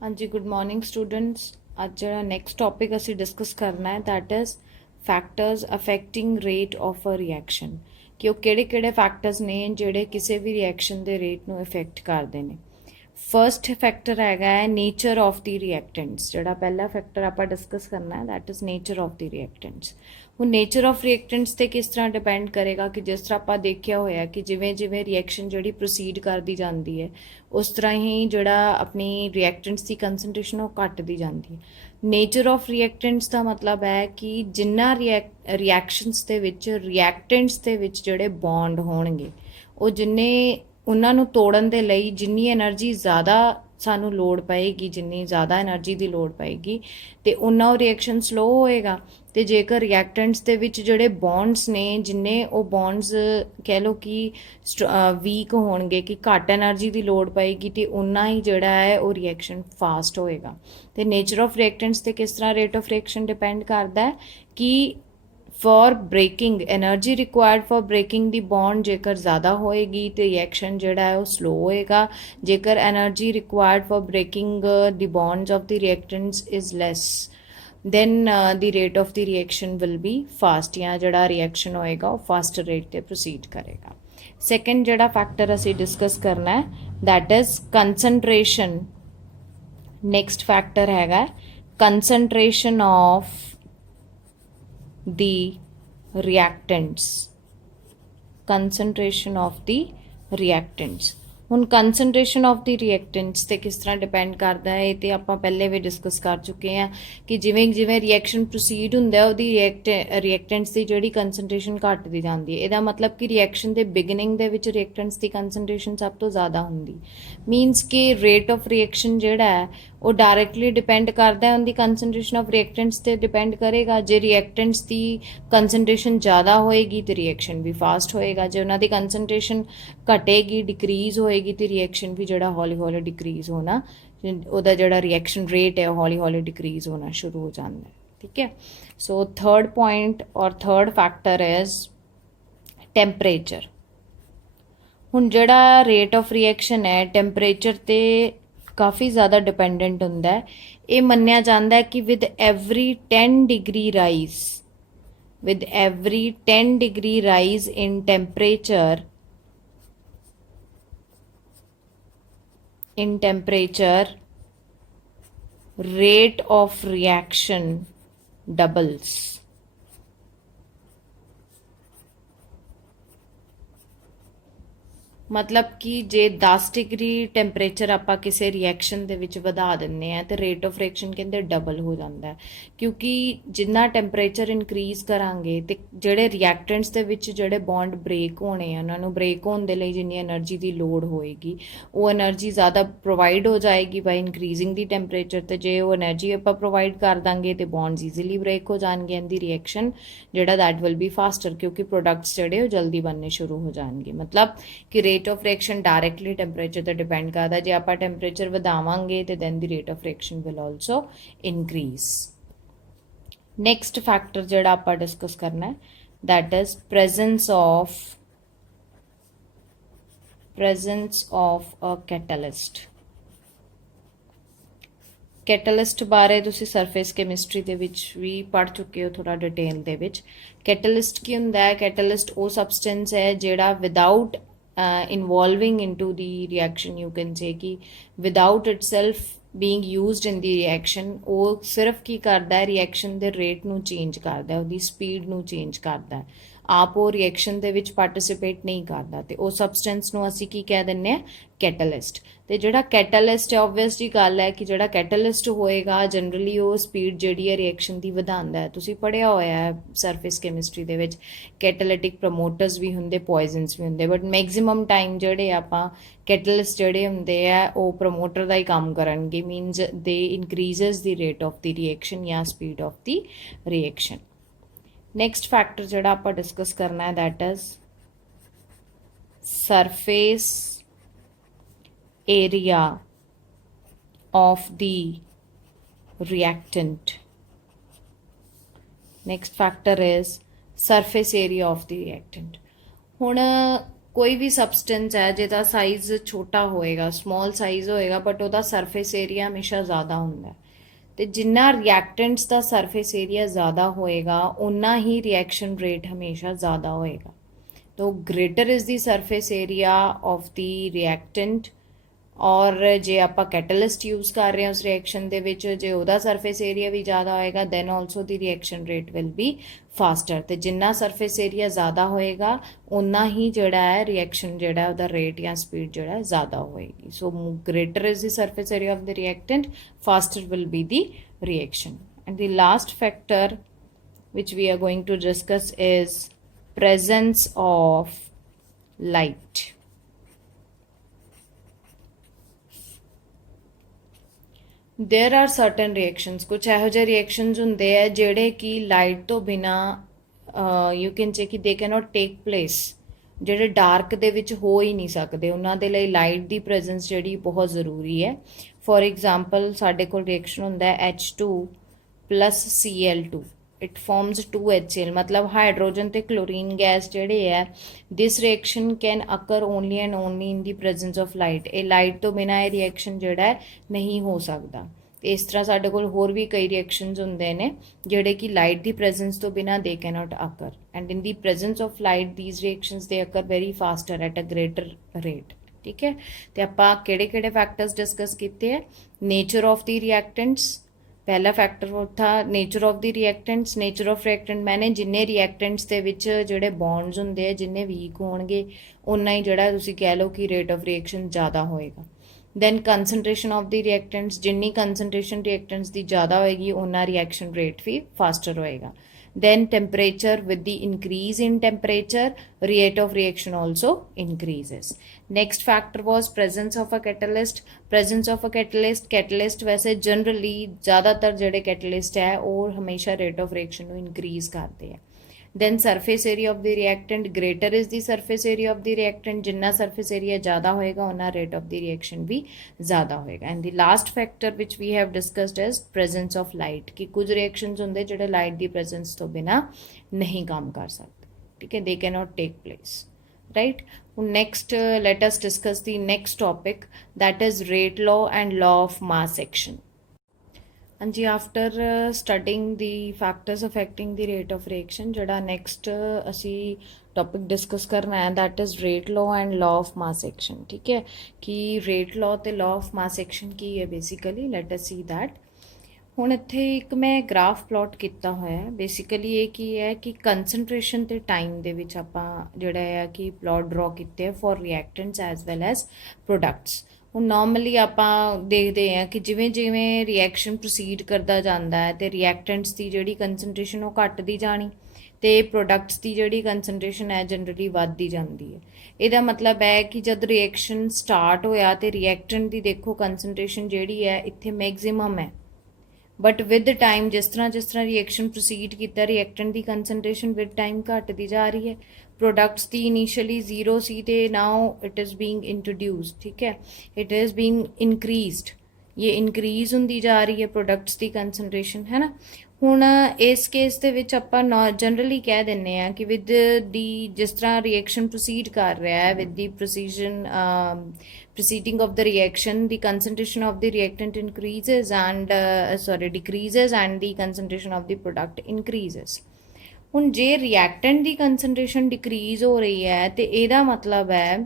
हाँ जी, good morning students. आज जो नेक्स्ट टॉपिक असी डिस्कस करना है that is factors affecting rate of a reaction कि वो किहड़े-किहड़े फैक्टर्स ने ਜਿਹੜੇ ਕਿਸੇ ਵੀ ਰਿਐਕਸ਼ਨ ਦੇ ਰੇਟ ਨੂੰ ਇਫੈਕਟ ਕਰਦੇ ਨੇ। ਫਰਸਟ ਫੈਕਟਰ ਹੈਗਾ ਹੈ ਨੇਚਰ ਆਫ ਦੀ ਰਿਐਕਟੈਂਟਸ। ਜਿਹੜਾ ਪਹਿਲਾ ਫੈਕਟਰ ਆਪਾਂ ਡਿਸਕਸ ਕਰਨਾ ਹੈ that is nature of the reactants. ਹੁਣ ਨੇਚਰ ਆਫ ਰਿਐਕਟੈਂਟਸ ਤੇ ਕਿਸ ਤਰ੍ਹਾਂ ਡਿਪੈਂਡ ਕਰੇਗਾ ਕਿ ਜਿਸ ਤਰ੍ਹਾਂ ਆਪਾਂ ਦੇਖਿਆ ਹੋਇਆ ਕਿ ਜਿਵੇਂ ਜਿਵੇਂ ਰਿਐਕਸ਼ਨ ਜਿਹੜੀ ਪ੍ਰੋਸੀਡ ਕਰਦੀ ਜਾਂਦੀ ਹੈ ਉਸ ਤਰ੍ਹਾਂ ਹੀ ਜਿਹੜਾ ਆਪਣੀ ਰਿਐਕਟੈਂਟਸ ਦੀ ਕੰਸਨਟ੍ਰੇਸ਼ਨ ਉਹ ਘਟਦੀ ਜਾਂਦੀ ਹੈ। ਨੇਚਰ ਆਫ ਰਿਐਕਟੈਂਟਸ ਦਾ ਮਤਲਬ ਹੈ ਕਿ ਜਿੰਨਾ ਰਿਐਕਸ਼ਨਸ ਦੇ ਵਿੱਚ ਰਿਐਕਟੈਂਟਸ ਦੇ ਵਿੱਚ ਜਿਹੜੇ ਬੌਂਡ ਹੋਣਗੇ ਉਹ ਜਿੰਨੇ ਉਹਨਾਂ ਨੂੰ ਤੋੜਨ ਦੇ ਲਈ ਜਿੰਨੀ એનર્ਜੀ ਜ਼ਿਆਦਾ ਸਾਨੂੰ ਲੋੜ ਪਏਗੀ, ਜਿੰਨੀ ਜ਼ਿਆਦਾ એનર્ਜੀ ਦੀ ਲੋੜ ਪਏਗੀ ਤੇ ਉਹਨਾਂ ਉਹ ਰਿਐਕਸ਼ਨ ਸਲੋ ਹੋਏਗਾ। ਤੇ ਜੇਕਰ ਰਿਐਕਟੈਂਟਸ ਦੇ ਵਿੱਚ ਜਿਹੜੇ ਬੌਂਡਸ ਨੇ ਜਿੰਨੇ ਉਹ ਬੌਂਡਸ ਕਹਿ ਲਓ ਕਿ ਵੀਕ ਹੋਣਗੇ ਕਿ ਘੱਟ એનર્ਜੀ ਦੀ ਲੋੜ ਪਏਗੀ ਤੇ ਉਨਾ ਹੀ ਜਿਹੜਾ ਹੈ ਉਹ ਰਿਐਕਸ਼ਨ ਫਾਸਟ ਹੋਏਗਾ। ਤੇ ਨੇਚਰ ਆਫ ਰਿਐਕਟੈਂਟਸ ਤੇ ਕਿਸ ਤਰ੍ਹਾਂ ਰੇਟ ਆਫ ਰਿਐਕਸ਼ਨ ਡਿਪੈਂਡ ਕਰਦਾ ਹੈ ਕਿ for breaking energy required for breaking the bond ਜੇਕਰ ਜ਼ਿਆਦਾ ਹੋਏਗੀ ਤੇ ਰਿਐਕਸ਼ਨ ਜਿਹੜਾ ਹੈ ਉਹ ਸਲੋ ਹੋਏਗਾ। ਜੇਕਰ energy required for breaking the bonds of the reactants is less then the rate of the reaction will be fast ਜਾਂ ਜਿਹੜਾ ਰਿਐਕਸ਼ਨ ਹੋਏਗਾ ਉਹ ਫਾਸਟ ਰੇਟ ਤੇ ਪ੍ਰੋਸੀਡ ਕਰੇਗਾ। ਸੈਕੰਡ ਜਿਹੜਾ ਫੈਕਟਰ ਅਸੀਂ ਡਿਸਕਸ ਕਰਨਾ ਹੈ दैट इज ਕੰਸਨਟ੍ਰੇਸ਼ਨ। ਨੈਕਸਟ ਫੈਕਟਰ ਹੈਗਾ ਕੰਸਨਟ੍ਰੇਸ਼ਨ of the reactants। concentration of the reactants। ਹੁਣ ਕੰਸਨਟ੍ਰੇਸ਼ਨ ਆਫ ਦੀ ਰਿਐਕਟੈਂਟਸ ਤੇ ਕਿਸ ਤਰ੍ਹਾਂ ਡਿਪੈਂਡ ਕਰਦਾ ਹੈ ਇਹ ਤੇ ਆਪਾਂ ਪਹਿਲੇ ਵੀ ਡਿਸਕਸ ਕਰ ਚੁੱਕੇ ਹਾਂ ਕਿ ਜਿਵੇਂ ਜਿਵੇਂ ਰਿਐਕਸ਼ਨ ਪ੍ਰੋਸੀਡ ਹੁੰਦਾ ਉਹਦੀ ਰਿਐਕਟੈਂਟਸ ਦੀ ਜਿਹੜੀ ਕੰਸਨਟ੍ਰੇਸ਼ਨ ਘਟਦੀ ਜਾਂਦੀ ਹੈ। ਇਹਦਾ ਮਤਲਬ ਕਿ ਰਿਐਕਸ਼ਨ ਦੇ ਬਿਗਨਿੰਗ ਦੇ ਵਿੱਚ ਰਿਐਕਟੈਂਟਸ ਦੀ ਕੰਸਨਟ੍ਰੇਸ਼ਨ ਸਭ ਤੋਂ ਜ਼ਿਆਦਾ ਹੁੰਦੀ ਮੀਨਸ ਕਿ ਰੇਟ ਆਫ ਰਿਐਕਸ਼ਨ ਜਿਹੜਾ ਹੈ ਉਹ ਡਾਇਰੈਕਟਲੀ ਡਿਪੈਂਡ ਕਰਦਾ ਹੈ ਉਹਦੀ ਕੰਸਨਟ੍ਰੇਸ਼ਨ ਆਫ ਰਿਐਕਟੈਂਟਸ ਤੇ ਡਿਪੈਂਡ ਕਰੇਗਾ। ਜੇ ਰਿਐਕਟੈਂਟਸ ਦੀ ਕੰਸਨਟ੍ਰੇਸ਼ਨ ਜ਼ਿਆਦਾ ਹੋਏਗੀ ਤੇ ਰਿਐਕਸ਼ਨ ਵੀ ਫਾਸਟ ਹੋਏਗਾ। ਜੇ ਉਹਨਾਂ ਦੀ ਕੰਸਨਟ੍ਰੇਸ਼ਨ ਘਟੇਗੀ ਡਿਕਰੀਜ਼ ਹੋਏਗੀ ਤੇ ਰਿਐਕਸ਼ਨ ਵੀ ਜਿਹੜਾ ਹੌਲੀ ਹੌਲੀ ਡਿਕਰੀਜ਼ ਹੋਣਾ ਉਹਦਾ ਜਿਹੜਾ ਰਿਐਕਸ਼ਨ ਰੇਟ ਹੈ ਉਹ ਹੌਲੀ ਹੌਲੀ ਡਿਕਰੀਜ਼ ਹੋਣਾ ਸ਼ੁਰੂ ਹੋ ਜਾਂਦਾ ਹੈ। ਠੀਕ ਹੈ। ਸੋ ਥਰਡ ਪੁਆਇੰਟ ਔਰ ਥਰਡ ਫੈਕਟਰ ਇਜ਼ ਟੈਂਪਰੇਚਰ। ਹੁਣ ਜਿਹੜਾ ਰੇਟ ਆਫ ਰਿਐਕਸ਼ਨ ਹੈ ਟੈਂਪਰੇਚਰ ਤੇ ਕਾਫੀ ਜ਼ਿਆਦਾ ਡਿਪੈਂਡੈਂਟ ਹੁੰਦਾ ਹੈ। ਇਹ ਮੰਨਿਆ ਜਾਂਦਾ ਹੈ ਕਿ with every 10 degree rise with every 10 degree rise in temperature rate of reaction doubles। ਮਤਲਬ ਕਿ ਜੇ 10 ਡਿਗਰੀ ਟੈਂਪਰੇਚਰ ਆਪਾਂ ਕਿਸੇ ਰਿਐਕਸ਼ਨ ਦੇ ਵਿੱਚ ਵਧਾ ਦਿੰਦੇ ਆ ਤੇ ਰੇਟ ਆਫ ਰਿਐਕਸ਼ਨ ਕਹਿੰਦੇ ਡਬਲ ਹੋ ਜਾਂਦਾ ਹੈ ਕਿਉਂਕਿ ਜਿੰਨਾ ਟੈਂਪਰੇਚਰ ਇਨਕਰੀਜ਼ ਕਰਾਂਗੇ ਤੇ ਜਿਹੜੇ ਰਿਐਕਟੈਂਟਸ ਦੇ ਵਿੱਚ ਜਿਹੜੇ ਬੌਂਡ ਬ੍ਰੇਕ ਹੋਣੇ ਆ ਉਹਨਾਂ ਨੂੰ ਬ੍ਰੇਕ ਹੋਣ ਦੇ ਲਈ ਜਿੰਨੀ એનર્ਜੀ ਦੀ ਲੋੜ ਹੋਏਗੀ ਉਹ એનર્ਜੀ ਜ਼ਿਆਦਾ ਪ੍ਰੋਵਾਈਡ ਹੋ ਜਾਏਗੀ ਬਾਈ ਇਨਕਰੀਜ਼ਿੰਗ ਦੀ ਟੈਂਪਰੇਚਰ। ਤੇ ਜੇ ਉਹ એનર્ਜੀ ਆਪਾਂ ਪ੍ਰੋਵਾਈਡ ਕਰ ਦਾਂਗੇ ਤੇ ਬੌਂਡਸ ਈਜ਼ੀਲੀ ਬ੍ਰੇਕ ਹੋ ਜਾਣਗੇ ਐਂਡ ਦੀ ਰਿਐਕਸ਼ਨ ਜਿਹੜਾ ਦੈਟ ਵਿਲ ਬੀ ਫਾਸਟਰ ਕਿਉਂਕਿ ਪ੍ਰੋਡਕਟਸ ਜਿਹੜੇ ਉਹ ਜਲਦੀ ਬਣਨੇ ਸ਼ੁਰੂ ਹੋ ਜਾਣਗੇ। ਮਤਲਬ ਕਿ rate of reaction directly temperature ਤੇ ਡਿਪੈਂਡ ਕਰਦਾ। ਜੇ ਆਪਾਂ ਟੈਂਪਰੇਚਰ ਵਧਾਵਾਂਗੇ ਤੇ then the rate of reaction will also increase. Next factor ਜਿਹੜਾ ਆਪਾਂ ਡਿਸਕਸ ਕਰਨਾ ਹੈ that is presence of a catalyst। ਕੈਟਲਿਸਟ ਬਾਰੇ ਤੁਸੀਂ ਸਰਫੇਸ ਕੈਮਿਸਟਰੀ ਦੇ ਵਿੱਚ ਵੀ ਪੜ੍ਹ ਚੁੱਕੇ ਹੋ ਥੋੜਾ ਡਿਟੇਲ ਦੇ ਵਿੱਚ। ਕੈਟਲਿਸਟ ਕੀ ਹੁੰਦਾ ਹੈ? ਕੈਟਲਿਸਟ ਉਹ ਸਬਸਟੈਂਸ ਹੈ ਜਿਹੜਾ without involving into the reaction you can say ਕਿ without itself being used in the reaction ਉਹ ਸਿਰਫ ਕੀ ਕਰਦਾ ਹੈ ਰਿਐਕਸ਼ਨ ਦੇ ਰੇਟ ਨੂੰ ਚੇਂਜ ਕਰਦਾ ਹੈ, ਉਹਦੀ ਸਪੀਡ ਨੂੰ ਚੇਂਜ ਕਰਦਾ ਹੈ। ਆਪ ਉਹ ਰਿਐਕਸ਼ਨ ਦੇ ਵਿੱਚ ਪਾਰਟਿਸਿਪੇਟ ਨਹੀਂ ਕਰਦਾ ਤੇ ਉਹ ਸਬਸਟੈਂਸ ਨੂੰ ਅਸੀਂ ਕੀ ਕਹਿ ਦਿੰਦੇ ਆ? ਕੈਟਲਿਸਟ। ਤੇ ਜਿਹੜਾ ਕੈਟਲਿਸਟ ਹੈ ਓਬਵੀਅਸਲੀ ਗੱਲ ਹੈ ਕਿ ਜਿਹੜਾ ਕੈਟਲਿਸਟ ਹੋਏਗਾ ਜਨਰਲੀ ਉਹ ਸਪੀਡ ਜਿਹੜੀ ਹੈ ਰਿਐਕਸ਼ਨ ਦੀ ਵਧਾਉਂਦਾ ਹੈ। ਤੁਸੀਂ ਪੜ੍ਹਿਆ ਹੋਇਆ ਹੈ ਸਰਫੇਸ ਕੈਮਿਸਟਰੀ ਦੇ ਵਿੱਚ ਕੈਟਾਲਿਟਿਕ ਪ੍ਰਮੋਟਰਸ ਵੀ ਹੁੰਦੇ, ਪੋਇਜ਼ਨਸ ਵੀ ਹੁੰਦੇ, ਬਟ ਮੈਕਸਿਮਮ ਟਾਈਮ ਜਿਹੜੇ ਆਪਾਂ ਕੈਟਲਿਸਟ ਜਿਹੜੇ ਹੁੰਦੇ ਆ ਉਹ ਪ੍ਰਮੋਟਰ ਦਾ ਹੀ ਕੰਮ ਕਰਨਗੇ। ਮੀਨਸ ਦੇ increases the rate of the reaction ਜਾਂ speed of the reaction. Next factor ਜਿਹੜਾ ਆਪਾਂ ਡਿਸਕਸ ਕਰਨਾ ਹੈ that is surface area of the reactant। next factor is surface area of the reactant। ਹੁਣ कोई भी सबसटेंस है जिहदा साइज छोटा होएगा, स्मॉल साइज होएगा, बट ਉਹਦਾ ਸਰਫੇਸ ਏਰੀਆ ਹਮੇਸ਼ਾ ਜ਼ਿਆਦਾ ਹੁੰਦਾ ਹੈ। ਤੇ ਜਿੰਨਾ ਰਿਐਕਟੈਂਟਸ ਦਾ ਸਰਫੇਸ ਏਰੀਆ ਜ਼ਿਆਦਾ ਹੋਏਗਾ ਉਨਾ ਹੀ ਰਿਐਕਸ਼ਨ ਰੇਟ ਹਮੇਸ਼ਾ ਜ਼ਿਆਦਾ ਹੋਏਗਾ। तो greater is the surface area of the reactant, और जे आप कैटलिस्ट यूज़ कर रहे हैं उस रिएक्शन दे विच, जे उहदा सरफेस एरिया भी ज़्यादा होएगा then also the reaction rate will be faster. तो जिन्ना सरफेस एरिया ज़्यादा होएगा उन्ना ही जिहड़ा है रिएक्शन जिहड़ा है उहदा रेट या स्पीड जिहड़ा है ज़्यादा होएगी। So greater is the surface area of the reactant, faster will be the reaction. And the last factor which we are going to discuss is presence of light। There are certain reactions, कुछ ਇਹੋ ਜਿਹੇ reactions ਹੁੰਦੇ ਆ ਜਿਹੜੇ ਕਿ light ਤੋਂ ਬਿਨਾ you can say ਕਿ ਦੇ ਕੈਨੋਟ ਟੇਕ ਪਲੇਸ, ਜਿਹੜੇ ਡਾਰਕ ਦੇ ਵਿੱਚ ਹੋ ਹੀ ਨਹੀਂ ਸਕਦੇ, ਉਹਨਾਂ ਦੇ ਲਈ ਲਾਈਟ ਦੀ ਪ੍ਰੈਜ਼ੈਂਸ ਜਿਹੜੀ ਬਹੁਤ ਜ਼ਰੂਰੀ ਹੈ। ਫੋਰ ਐਗਜ਼ਾਮਪਲ ਸਾਡੇ ਕੋਲ ਰਿਐਕਸ਼ਨ ਹੁੰਦਾ ਹੈ H2 + Cl2, it forms 2HCl, मतलब हाइड्रोजन ते क्लोरीन गैस जेह्ड़े है, this reaction can occur only and only in the presence of light. ये लाइट तो बिना ये रिएक्शन जेह्ड़ा है नहीं हो सकता। इस तरह साडे कोल होर भी कई रिएक्शनस हुंदे ने जेह्ड़े कि लाइट दी प्रेजेंस तो बिना they cannot occur, and in the presence of light these reactions they occur very faster at a greater rate. ठीक है, तो आपां किहड़े-किहड़े फैक्टर्स डिस्कस कीते हैं। नेचर ऑफ दी रिएक्टेंट्स, पहला फैक्टर वो था nature of the reactants. Nature of reactant मैंने जिन्ने रिएक्टेंट्स दे विच जिहड़े बॉन्ड्स हुंदे आ जिन्ने वीक होणगे उन्ना ही जिहड़ा तुसीं कह लो कि रेट ऑफ रिएक्शन ज़्यादा होएगा। Then concentration of the reactants, जिन्नी कंसनट्रेशन रिएक्टेंट्स की ज़्यादा होएगी उन्ना रिएक्शन रेट भी फास्टर होएगा। then temperature, with the increase in temperature rate of reaction also increases। next factor was presence of a catalyst। presence of a catalyst वैसे generally ज़्यादातर जेडे catalyst है वो हमेशा rate of reaction को increase करते हैं। then surface area of the reactant, greater is the surface area of the reactant, Jinnah surface area ज़्यादा होएगा उन्ना rate of the reaction भी ज़्यादा होएगा। and the last factor which we have discussed is presence of light, कि कुछ reactions होंदे जिहड़े light दी presence तो बिना नहीं काम कर सकते। ठीक है, they cannot take place, right। next let us discuss the next topic, that is rate law and law of mass action। and जी after studying the factors affecting the rate of reaction ਜਿਹੜਾ next ਅਸੀਂ topic discuss ਕਰਨਾ ਹੈ that is rate law and law of mass action। ਠੀਕ ਹੈ, ਕਿ rate law ਤੇ law of mass action ਕੀ ਹੈ basically, let us see that। ਹੁਣ ਇੱਥੇ ਇੱਕ ਮੈਂ ਗ੍ਰਾਫ ਪਲਾਟ ਕੀਤਾ ਹੋਇਆ ਹੈ। ਬੇਸਿਕਲੀ ਇਹ ਕੀ ਹੈ ਕਿ ਕੰਸਨਟ੍ਰੇਸ਼ਨ ਤੇ ਟਾਈਮ ਦੇ ਵਿੱਚ ਆਪਾਂ ਜਿਹੜਾ ਹੈ ਕਿ ਪਲਾਟ ਡਰਾ ਕੀਤੇ ਹੈ for reactants as well as products. ਹੁਣ ਨੋਰਮਲੀ ਆਪਾਂ ਦੇਖਦੇ ਹਾਂ ਕਿ ਜਿਵੇਂ ਜਿਵੇਂ ਰਿਐਕਸ਼ਨ ਪ੍ਰੋਸੀਡ ਕਰਦਾ ਜਾਂਦਾ ਹੈ ਤੇ ਰਿਐਕਟੈਂਟਸ ਦੀ ਜਿਹੜੀ ਕੰਸਨਟ੍ਰੇਸ਼ਨ ਉਹ ਘਟਦੀ ਜਾਣੀ ਤੇ ਪ੍ਰੋਡਕਟਸ ਦੀ ਜਿਹੜੀ ਕੰਸਨਟ੍ਰੇਸ਼ਨ ਹੈ ਜਨਰਲੀ ਵੱਧਦੀ ਜਾਂਦੀ ਹੈ। ਇਹਦਾ ਮਤਲਬ ਹੈ ਕਿ ਜਦ ਰਿਐਕਸ਼ਨ ਸਟਾਰਟ ਹੋਇਆ ਤੇ ਰਿਐਕਟੈਂਟ ਦੀ ਦੇਖੋ ਕੰਸਨਟ੍ਰੇਸ਼ਨ ਜਿਹੜੀ ਹੈ ਇੱਥੇ ਮੈਕਸਿਮਮ ਹੈ, बट विद टाइम जिस तरह रिएक्शन प्रोसीड किया रिएक्टेंट की कंसनट्रेशन विद टाइम घटती जा रही है। प्रोडक्ट्स की इनिशियली 0 सी ते now it is being introduce. ठीक है, इट इज़ बीइंग इंक्रीज्ड, ये इंक्रीज होंदी जा रही है प्रोडक्ट्स की कंसनट्रेशन, है ना। ਹੁਣ ਇਸ ਕੇਸ ਦੇ ਵਿੱਚ ਆਪਾਂ ਜਨਰਲੀ ਕਹਿ ਦਿੰਨੇ ਆ ਕਿ ਵਿਦ ਦੀ ਜਿਸ ਤਰ੍ਹਾਂ ਰਿਐਕਸ਼ਨ ਪ੍ਰੋਸੀਡ ਕਰ ਰਿਹਾ ਹੈ with the proceeding of the reaction, the concentration of the reactant increases and decreases and the concentration of the product increases। ਹੁਣ ਜੇ reactant ਦੀ concentration decrease ਹੋ ਰਹੀ ਹੈ ਤੇ ਇਹਦਾ ਮਤਲਬ ਹੈ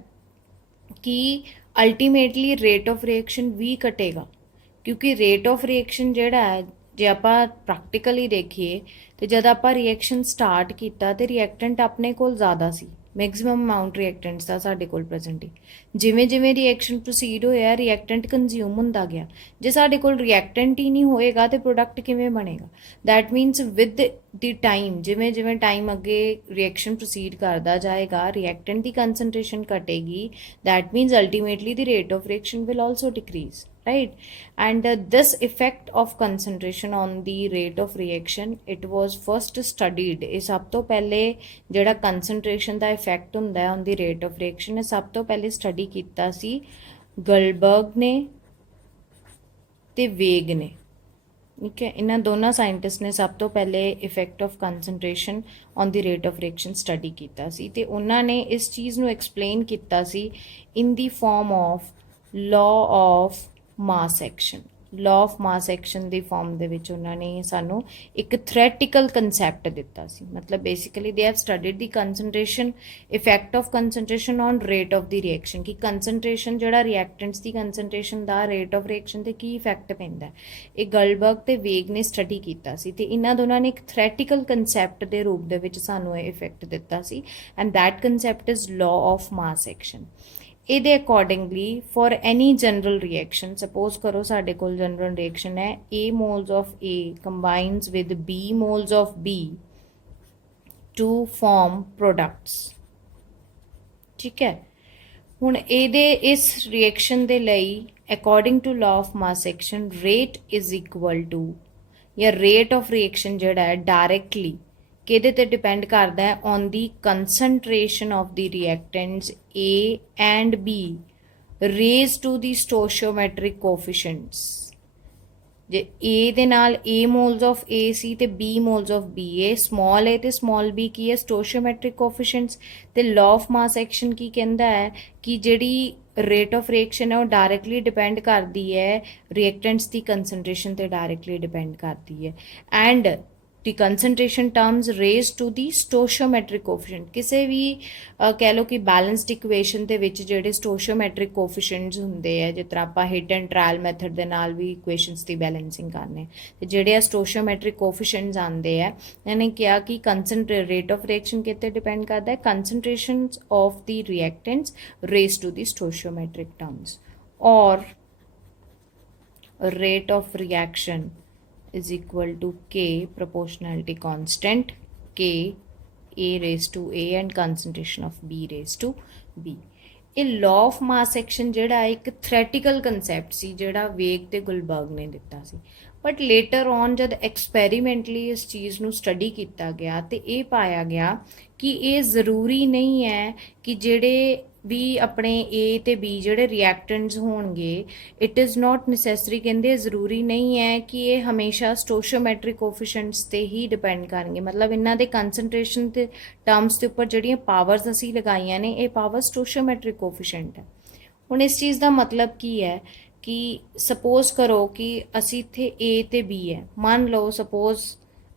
ਕਿ ultimately rate of reaction ਵੀ ਘਟੇਗਾ, ਕਿਉਂਕਿ rate of reaction ਜਿਹੜਾ ਹੈ ਜੇ ਆਪਾਂ ਪ੍ਰੈਕਟੀਕਲੀ ਦੇਖੀਏ ਤੇ ਜਦ ਆਪਾਂ ਰਿਐਕਸ਼ਨ ਸਟਾਰਟ ਕੀਤਾ ਤੇ ਰਿਐਕਟੈਂਟ ਆਪਣੇ ਕੋਲ ਜ਼ਿਆਦਾ ਸੀ, ਮੈਕਸਿਮਮ ਅਮਾਊਂਟ ਰਿਐਕਟੈਂਟਸ ਦਾ ਸਾਡੇ ਕੋਲ ਪ੍ਰੈਜ਼ੈਂਟ ਹੀ। ਜਿਵੇਂ ਜਿਵੇਂ ਰਿਐਕਸ਼ਨ ਪ੍ਰੋਸੀਡ ਹੋਇਆ ਰਿਐਕਟੈਂਟ ਕੰਜ਼ਿਊਮ ਹੁੰਦਾ ਗਿਆ। ਜੇ ਸਾਡੇ ਕੋਲ ਰਿਐਕਟੈਂਟ ਹੀ ਨਹੀਂ ਹੋਏਗਾ ਤੇ ਪ੍ਰੋਡਕਟ ਕਿਵੇਂ ਬਣੇਗਾ। That means with the time ਜਿਵੇਂ ਜਿਵੇਂ ਟਾਈਮ ਅੱਗੇ ਰਿਐਕਸ਼ਨ ਪ੍ਰੋਸੀਡ ਕਰਦਾ ਜਾਏਗਾ reactant the ਕੰਸਨਟ੍ਰੇਸ਼ਨ ਘਟੇਗੀ। That means ultimately the rate of reaction will also decrease, right। and this effect of concentration on the rate of reaction it was first studied। ਇਹ ਸਭ ਤੋਂ ਪਹਿਲੇ ਜਿਹੜਾ concentration ਦਾ effect ਹੁੰਦਾ ਹੈ on the rate of reaction ਇਹ ਸਭ ਤੋਂ ਪਹਿਲੇ ਸਟੱਡੀ ਕੀਤਾ ਸੀ ਗਲਬਰਗ ਨੇ ਤੇ ਵੇਗ ਨੇ। ਠੀਕ ਹੈ। ਇਹਨਾਂ ਦੋਨਾਂ ਸਾਇੰਟਿਸਟ ਨੇ ਸਭ ਤੋਂ ਪਹਿਲੇ effect of concentration on the rate of reaction study ਕੀਤਾ ਸੀ ਤੇ ਉਹਨਾਂ ਨੇ ਇਸ ਚੀਜ਼ ਨੂੰ ਐਕਸਪਲੇਨ ਕੀਤਾ ਸੀ ਇਨ ਦੀ farm of law of mass action. Law of mass action the farm ਦੇ ਵਿੱਚ ਉਹਨਾਂ ਨੇ ਸਾਨੂੰ ਇੱਕ ਥਿਓਰੈਟੀਕਲ ਕਨਸੈਪਟ ਦਿੱਤਾ ਸੀ। ਮਤਲਬ basically they have studied the concentration effect of concentration on rate of the reaction ਕਿ ਕੰਸਨਟ੍ਰੇਸ਼ਨ ਜਿਹੜਾ ਰਿਐਕਟੈਂਟਸ ਦੀ ਕੰਸਨਟ੍ਰੇਸ਼ਨ ਦਾ ਰੇਟ ਆਫ ਰਿਐਕਸ਼ਨ ਤੇ ਕੀ ਇਫੈਕਟ ਪੈਂਦਾ। ਇਹ ਗਲਬਰਗ ਤੇ ਵੇਗ ਨੇ ਸਟੱਡੀ ਕੀਤਾ ਸੀ ਤੇ ਇਹਨਾਂ ਦੋਨਾਂ ਨੇ ਇੱਕ ਥਿਓਰੈਟੀਕਲ ਕਨਸੈਪਟ ਦੇ ਰੂਪ ਦੇ ਵਿੱਚ ਸਾਨੂੰ ਇਹ ਇਫੈਕਟ ਦਿੱਤਾ ਸੀ and that concept is law of mass action. ਇਹਦੇ accordingly for any general reaction, suppose ਕਰੋ ਸਾਡੇ ਕੋਲ ਜਨਰਲ ਰਿਐਕਸ਼ਨ ਹੈ A moles of A combines with B moles of B to form products, ਠੀਕ ਹੈ। ਹੁਣ ਇਹਦੇ ਇਸ ਰਿਐਕਸ਼ਨ ਦੇ ਲਈ according to law of mass action rate is equal to ਜਾਂ ਰੇਟ ਆਫ ਰਿਐਕਸ਼ਨ ਜਿਹੜਾ ਹੈ ਡਾਇਰੈਕਟਲੀ ਕਿਹਦੇ ਤੇ ਡਿਪੈਂਡ ਕਰਦਾ ਹੈ on the concentration of the reactants A and B raise to the stoichiometric coefficients. ਜੇ A ਦੇ ਨਾਲ A moles of A ਸੀ ਤੇ B moles of B, ਇਹ ਸਮਾਲ A ਤੇ ਸਮਾਲ B ਕੀ ਹੈ ਸਟੋਸ਼ੀਓਮੈਟ੍ਰਿਕ ਕੋਫੀਸ਼ੀਐਂਟਸ। ਤੇ ਲਾਅ ਆਫ ਮਾਸ ਐਕਸ਼ਨ ਕੀ ਕਹਿੰਦਾ ਹੈ ਕਿ ਜਿਹੜੀ ਰੇਟ ਆਫ ਰਿਐਕਸ਼ਨ ਹੈ ਉਹ ਡਾਇਰੈਕਟਲੀ ਡਿਪੈਂਡ ਕਰਦੀ ਹੈ ਰਿਐਕਟੈਂਟਸ ਦੀ ਕੰਸਨਟ੍ਰੇਸ਼ਨ ਤੇ ਡਾਇਰੈਕਟਲੀ ਡਿਪੈਂਡ ਕਰਦੀ ਹੈ and the ਕੰਸਨਟ੍ਰੇਸ਼ਨ terms raise to the ਸਟੋਸ਼ੀਓਮੈਟ੍ਰਿਕ coefficient. ਕਿਸੇ ਵੀ ਕਹਿ ਲਓ ਕਿ ਬੈਲੈਂਸਡ ਇਕੁਏਸ਼ਨ ਦੇ ਵਿੱਚ ਜਿਹੜੇ ਸਟੋਸ਼ੀਓਮੈਟ੍ਰਿਕ ਕੋਫੀਸ਼ੀਐਂਟਸ ਹੁੰਦੇ ਆ, ਜਿਸ ਤਰ੍ਹਾਂ ਆਪਾਂ ਹਿਟ ਐਂਡ ਟ੍ਰਾਇਲ ਮੈਥਡ ਦੇ ਨਾਲ ਵੀ ਇਕੁਏਸ਼ਨਸ ਦੀ ਬੈਲੈਂਸਿੰਗ ਕਰਨੇ ਤੇ ਜਿਹੜੇ ਆ ਸਟੋਸ਼ੀਓਮੈਟ੍ਰਿਕ ਕੋਫੀਸ਼ੀਐਂਟਸ ਆਉਂਦੇ ਆ, ਇਹਨੇ ਕਿਹਾ ਕਿ ਰੇਟ ਆਫ ਰਿਐਕਸ਼ਨ ਕਿਤੇ ਡਿਪੈਂਡ ਕਰਦਾ ਹੈ concentration of the reactants raise to the stoichiometric terms ਔਰ rate of reaction is equal to K proportionality constant K A raised to A and concentration of B raised to B। ਇਹ law of mass action ਜਿਹੜਾ ਇੱਕ theoretical concept ਸੀ ਜਿਹੜਾ ਵੇਗ ਤੇ ਗੁਲਬਰਗ ਨੇ ਦਿੱਤਾ ਸੀ, but later on ਜਦ ਐਕਸਪੈਰੀਮੈਂਟਲੀ ਇਸ ਚੀਜ਼ ਨੂੰ ਸਟੱਡੀ ਕੀਤਾ ਗਿਆ ਤੇ ਇਹ ਪਾਇਆ ਗਿਆ ਕਿ ਇਹ ਜ਼ਰੂਰੀ ਨਹੀਂ ਹੈ ਕਿ ਜਿਹੜੇ ਵੀ ਆਪਣੇ A ਤੇ B ਜਿਹੜੇ ਰਿਐਕਟੈਂਟਸ ਹੋਣਗੇ ਇਟ ਇਜ਼ ਨਾਟ ਨੈਸੈਸਰੀ, ਕਹਿੰਦੇ ਜ਼ਰੂਰੀ ਨਹੀਂ ਹੈ ਕਿ ਇਹ ਹਮੇਸ਼ਾ ਸਟੋਸ਼ੀਓਮੈਟ੍ਰਿਕ ਕੋਫੀਸ਼ੀਐਂਟਸ ਤੇ ਹੀ ਡਿਪੈਂਡ ਕਰਨਗੇ। ਮਤਲਬ ਇਹਨਾਂ ਦੇ ਕੰਸਨਟ੍ਰੇਸ਼ਨ ਤੇ ਟਰਮਸ ਦੇ ਉੱਪਰ ਜਿਹੜੀਆਂ ਪਾਵਰਸ ਅਸੀਂ ਲਗਾਈਆਂ ਨੇ ਇਹ ਪਾਵਰ ਸਟੋਸ਼ੀਓਮੈਟ੍ਰਿਕ ਕੋਫੀਸ਼ੀਐਂਟ ਹੈ। ਹੁਣ ਇਸ ਚੀਜ਼ ਦਾ ਮਤਲਬ ਕੀ ਹੈ ਕਿ ਸਪੋਜ਼ ਕਰੋ ਕਿ ਅਸੀਂ ਇੱਥੇ A ਤੇ B ਹੈ, ਮੰਨ ਲਓ ਸਪੋਜ਼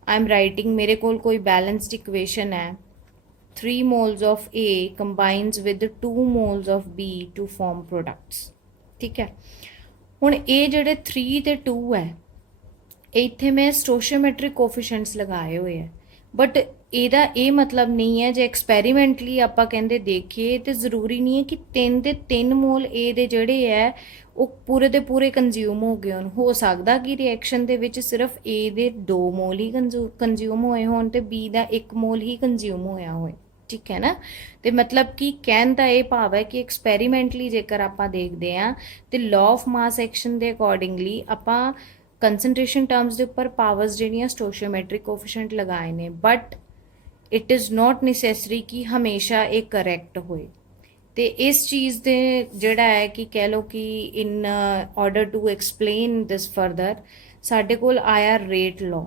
ਆਈ ਐਮ ਰਾਈਟਿੰਗ ਮੇਰੇ ਕੋਲ ਕੋਈ ਬੈਲੈਂਸਡ ਇਕੁਏਸ਼ਨ ਹੈ 3 moles of A combines with 2 moles of B to form products, ਠੀਕ ਹੈ। ਹੁਣ ਇਹ ਜਿਹੜੇ 3 ਤੇ 2 ਹੈ ਇੱਥੇ ਮੈਂ ਸਟੋਸ਼ੀਓਮੈਟ੍ਰਿਕ ਕੋਫੀਸ਼ੀਐਂਟਸ ਲਗਾਏ ਹੋਏ ਹੈ, ਬਟ ਇਹਦਾ ਇਹ ਮਤਲਬ ਨਹੀਂ ਹੈ ਜੇ ਐਕਸਪੈਰੀਮੈਂਟਲੀ ਆਪਾਂ ਕਹਿੰਦੇ ਦੇਖੀਏ ਤੇ ਜ਼ਰੂਰੀ ਨਹੀਂ ਹੈ ਕਿ 3 ਦੇ 3 ਮੋਲ A ਦੇ ਜਿਹੜੇ ਹੈ ਉਹ ਪੂਰੇ ਦੇ ਪੂਰੇ ਕੰਜ਼ਿਊਮ ਹੋ ਗਏ ਹੋਣ। ਹੋ ਸਕਦਾ ਕਿ ਰਿਐਕਸ਼ਨ ਦੇ ਵਿੱਚ ਸਿਰਫ A ਦੇ 2 ਮੋਲ ਹੀ ਕੰਜ਼ਿਊਮ ਹੋਏ ਹੋਣ ਤੇ B ਦਾ 1 ਮੋਲ ਹੀ ਕੰਜ਼ਿਊਮ ਹੋਇਆ ਹੋਏ, ਠੀਕ ਹੈ ਨਾ। ਤੇ ਮਤਲਬ ਕਿ ਕਹਿਣ ਦਾ ਇਹ ਭਾਵ ਹੈ ਕਿ ਐਕਸਪੈਰੀਮੈਂਟਲੀ ਜੇਕਰ ਆਪਾਂ ਦੇਖਦੇ ਹਾਂ ਤੇ ਲਾਅ ਆਫ ਮਾਸ ਐਕਸ਼ਨ ਦੇ ਅਕੋਰਡਿੰਗਲੀ ਆਪਾਂ ਕੰਸਨਟ੍ਰੇਸ਼ਨ ਟਰਮਸ ਦੇ ਉੱਪਰ ਪਾਵਰਸ ਜਿਹੜੀਆਂ ਸਟੋਸ਼ੀਓਮੈਟ੍ਰਿਕ ਕੋਫੀਸ਼ੀਐਂਟ ਲਗਾਏ ਨੇ, but it is not necessary ਕਿ ਹਮੇਸ਼ਾ ਇਹ ਕਰੈਕਟ ਹੋਏ। ਤੇ ਇਸ ਚੀਜ਼ ਦੇ ਜਿਹੜਾ ਹੈ ਕਿ ਕਹਿ ਲਓ ਕਿ in order to explain this further ਸਾਡੇ ਕੋਲ ਆਇਆ ਰੇਟ ਲਾਅ,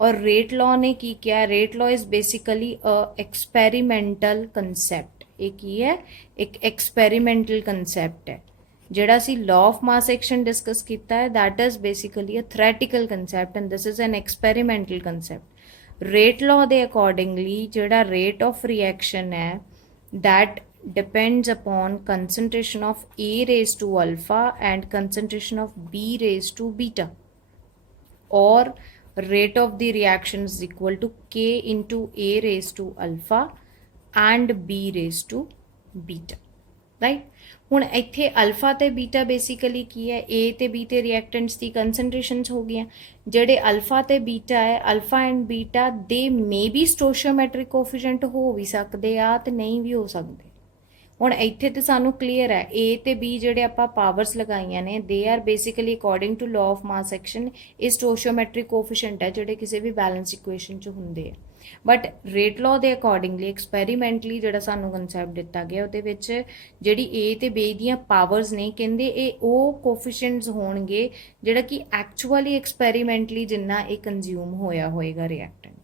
और रेट लॉ ने की किया, rate law is basically a experimental concept. एक ही है एक एक्सपेरिमेंटल कंसैप्ट है ਜਿਹੜਾ ਅਸੀਂ law of mass action discuss ਕੀਤਾ है, that is basically a theoretical concept and this is an experimental concept। rate law ਦੇ accordingly ਜਿਹੜਾ rate of reaction है that depends upon concentration of A raised to alpha and concentration of B raised to beta, or rate of the reaction is equal to K into A raised to alpha and B raised to beta, right। ਹੁਣ ਇੱਥੇ alpha ਤੇ ਬੀਟਾ basically ਕੀ ਹੈ, A ਤੇ B ਤੇ reactants ਦੀ ਕੰਸਨਟ੍ਰੇਸ਼ਨਸ ਹੋ ਗਈਆਂ। ਜਿਹੜੇ alpha ਤੇ ਬੀਟਾ ਹੈ, ਅਲਫਾ ਐਂਡ ਬੀਟਾ ਦੇ ਮੇ ਬੀ ਸਟੋਸ਼ੀਓਮੈਟ੍ਰਿਕ ਕੋਫੀਸ਼ੀਐਂਟ ਹੋ ਵੀ ਸਕਦੇ ਆ ਤੇ ਨਹੀਂ ਵੀ ਹੋ ਸਕਦੇ। ਹੁਣ ਇੱਥੇ ਤੇ ਸਾਨੂੰ ਕਲੀਅਰ ਹੈ A ਤੇ B ਜਿਹੜੇ ਆਪਾਂ ਪਾਵਰਸ ਲਗਾਈਆਂ ਨੇ they are basically according to law of mass action ਇਹ ਸਟੋਸ਼ੀਓਮੈਟ੍ਰਿਕ ਕੋਫੀਸ਼ੀਐਂਟ ਹੈ ਜਿਹੜੇ ਕਿਸੇ ਵੀ ਬੈਲੈਂਸ ਇਕੁਏਸ਼ਨ 'ਚ ਹੁੰਦੇ ਆ। बट रेट लॉ के अकॉर्डिंगली एक्सपैरीमेंटली जो सानू कंसैप्ट दिता गया वो जी ए तो बी दियाँ पावर्स ने कहते ये वो कोफिशिएंट्स होणगे जिहड़ा कि एक्चुअली एक्सपैरीमेंटली जिन्ना ये कंज्यूम होया होएगा रिएक्टेंट,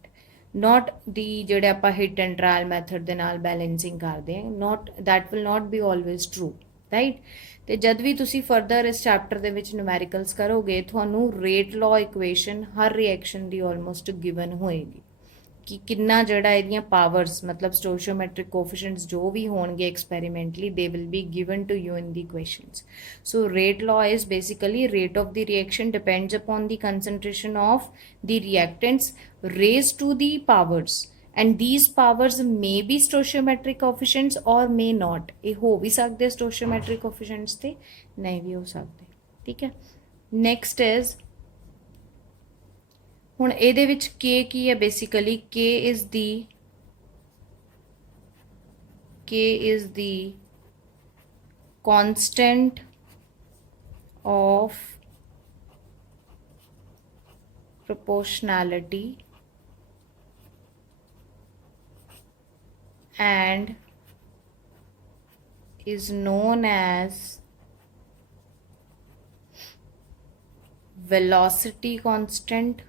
नॉट दी जिहड़े आपां हिट एंड ट्रायल मैथड दे नाल बैलेंसिंग करते हैं, not that will not be always true, right. तो जब भी तुसी फरदर इस चैप्टर दे विच न्यूमैरिकल्स करोगे तुहानू रेट लॉ इक्वेशन हर रिएक्शन दी ऑलमोस्ट गिवन होएगी कि कितना जड़ा एदियां पावर्स मतलब स्टोशियोमेट्रिक कोफिशिएंट्स जो भी होंगे experimentally they will be given to you in the questions. So rate law is basically rate of the reaction depends upon the concentration of the reactants raised to the powers, and these powers may be stoichiometric coefficients or may not। ये हो भी सकते stoichiometric coefficients ते नहीं भी हो सकते, ठीक है। नेक्स्ट इज हुण इहदे विच के की है, बेसिकली के is the constant of proportionality and is known as velocity constant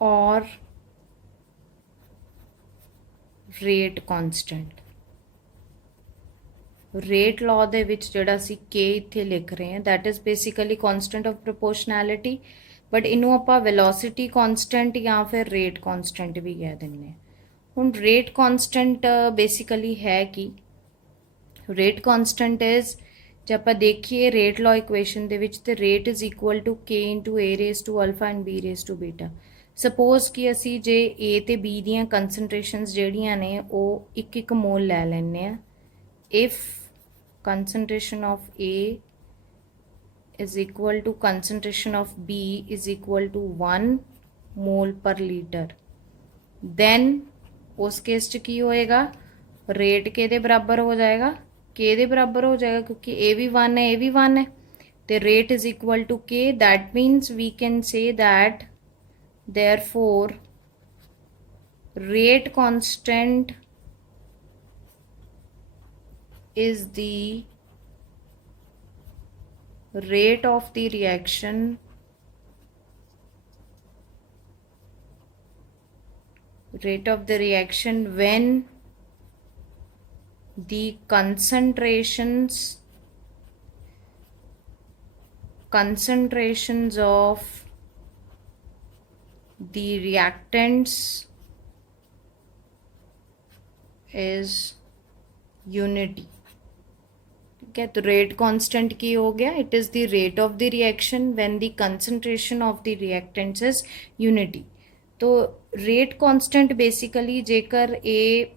or rate constant। Rate law दे विच जिहड़ा सी के इत्थे लिख रहे हैं that is basically constant of proportionality, but इनू आपां वेलोसिटी कॉन्सटेंट या फिर रेट कॉन्सटेंट भी कह दिंदे। हुण रेट कॉन्सटेंट बेसिकली है कि रेट कॉन्सटेंट इज जब आप देखिए रेट लॉ इक्वेशन दे विच ते rate is equal to k into A raise to alpha and B raise to beta. Suppose कि असी जे ए ते बी दियां कंसनट्रेशनस जिहड़ियां ने वो एक मोल लै लैने आ, if concentration of A is equal to concentration of B is equal to 1 mole per liter, then उस केस च की होएगा, रेट के दे बराबर हो जाएगा, के दे बराबर हो जाएगा क्योंकि ए भी 1 है ए भी 1 है, तो rate is equal to k. That means we can say that therefore rate constant is the rate of the reaction when the concentrations of the reactants is unity, ठीक है। तो रेट कांस्टेंट की हो गया, it is the rate of the reaction when the concentration of the reactants is unity. तो rate constant basically जेकर a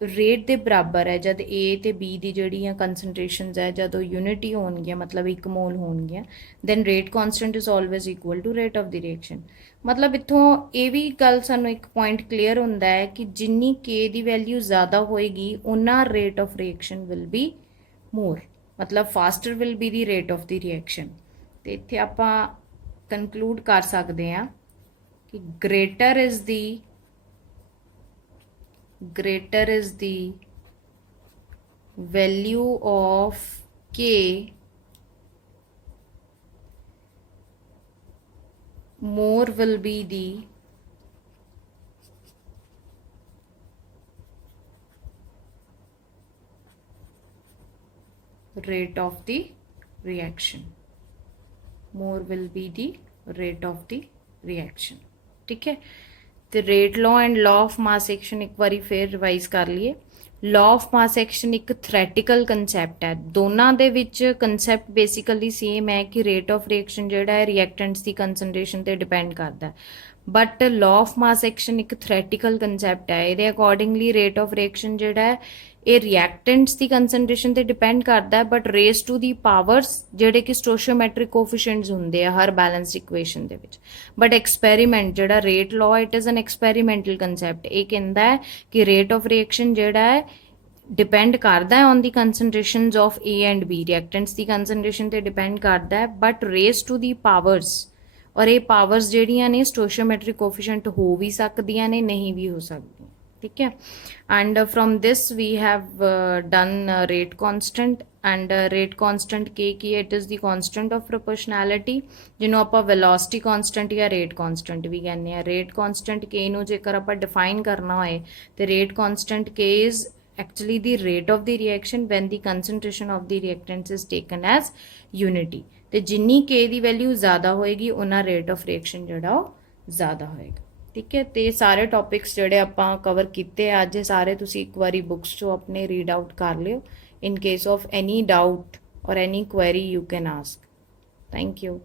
rate के बराबर है जब ए ते बी दी जड़ियाँ कंसनट्रेशनस है जब यूनिटी होणगियां मतलब एक मोल होणगियां, then rate constant is always equal to rate of the reaction. मतलब इत्थों ये भी गल सानू एक पॉइंट क्लीयर होंदा है कि जिन्नी के दी वैल्यू ज़्यादा होएगी उन्ना rate of reaction will be more, मतलब faster will be the rate of the reaction. तो इत्थे आपां कंक्लूड कर सकते हैं कि greater is the value of K, more will be the rate of the reaction, more will be the rate of the reaction, ठीक है। तो rate law and law of mass action एक बारी फिर रिवाइज कर लिए। लॉ ऑफ मास एक्शन एक थ्रैटिकल concept है, दोनों दे विच कंसैप्ट बेसिकली सेम है कि रेट ऑफ रिएक्शन जिहड़ा है रिएक्टेंट्स की कंसनट्रेशन ते डिपेंड करता है, but law of mass action एक थ्रैटिकल कंसैप्ट है। ये अकॉर्डिंगली रेट ऑफ रिएक्शन जिहड़ा है ये रिएक्टेंट्स की कंसनट्रेशन ते डिपेंड करता है, but raise to the powers जिहड़े कि स्टोशियोमेट्रिक कोफिशिएंट्स हुंदे आ हर बैलेंस्ड इक्वेशन दे विच। बट एक्सपेरीमेंट जिहड़ा rate law it is an experimental concept, ये कहता है कि रेट ऑफ रिएक्शन जिहड़ा है डिपेंड करता है on the concentrations of A and B, reactants की कंसनट्रेशन ते डिपेंड करता है, but raise to the powers ਔਰ ਇਹ ਪਾਵਰਸ ਜਿਹੜੀਆਂ ਨੇ ਸਟੋਸ਼ੀਓਮੈਟ੍ਰਿਕ ਕੋਫੀਸ਼ੀਐਂਟ ਹੋ ਵੀ ਸਕਦੀਆਂ ਨੇ, ਨਹੀਂ ਵੀ ਹੋ ਸਕਦੀਆਂ, ਠੀਕ ਹੈ। And from this we have done rate constant, and rate constant ਕੀ ਹੈ, it is the constant of proportionality, ਜਿਹਨੂੰ ਆਪਾਂ ਵੈਲੋਸਿਟੀ ਕਾਂਸਟੈਂਟ ਜਾਂ ਰੇਟ ਕਾਂਸਟੈਂਟ ਵੀ ਕਹਿੰਦੇ ਆ। ਰੇਟ ਕਾਂਸਟੈਂਟ ਕੇ ਨੂੰ ਜੇਕਰ ਆਪਾਂ ਡਿਫਾਈਨ ਕਰਨਾ ਹੋਏ ਤੇ rate constant K is actually the rate of the reaction when the concentration of the reactants is taken as unity, ਤੇ ਜਿੰਨੀ k ਦੀ ਵੈਲਿਊ ਜ਼ਿਆਦਾ ਹੋਏਗੀ ਉਹਨਾਂ ਰੇਟ ਆਫ ਰਿਐਕਸ਼ਨ ਜਿਹੜਾ ਉਹ ਜ਼ਿਆਦਾ ਹੋਏਗਾ, ਠੀਕ ਹੈ। ਤੇ ਸਾਰੇ ਟੌਪਿਕਸ ਜਿਹੜੇ ਆਪਾਂ ਕਵਰ ਕੀਤੇ ਅੱਜ, ਸਾਰੇ ਤੁਸੀਂ ਇੱਕ ਵਾਰੀ ਬੁੱਕਸ ਚੋਂ ਆਪਣੇ ਰੀਡ ਆਊਟ ਕਰ ਲਿਓ। In case of any doubt or any query you can ask. Thank you.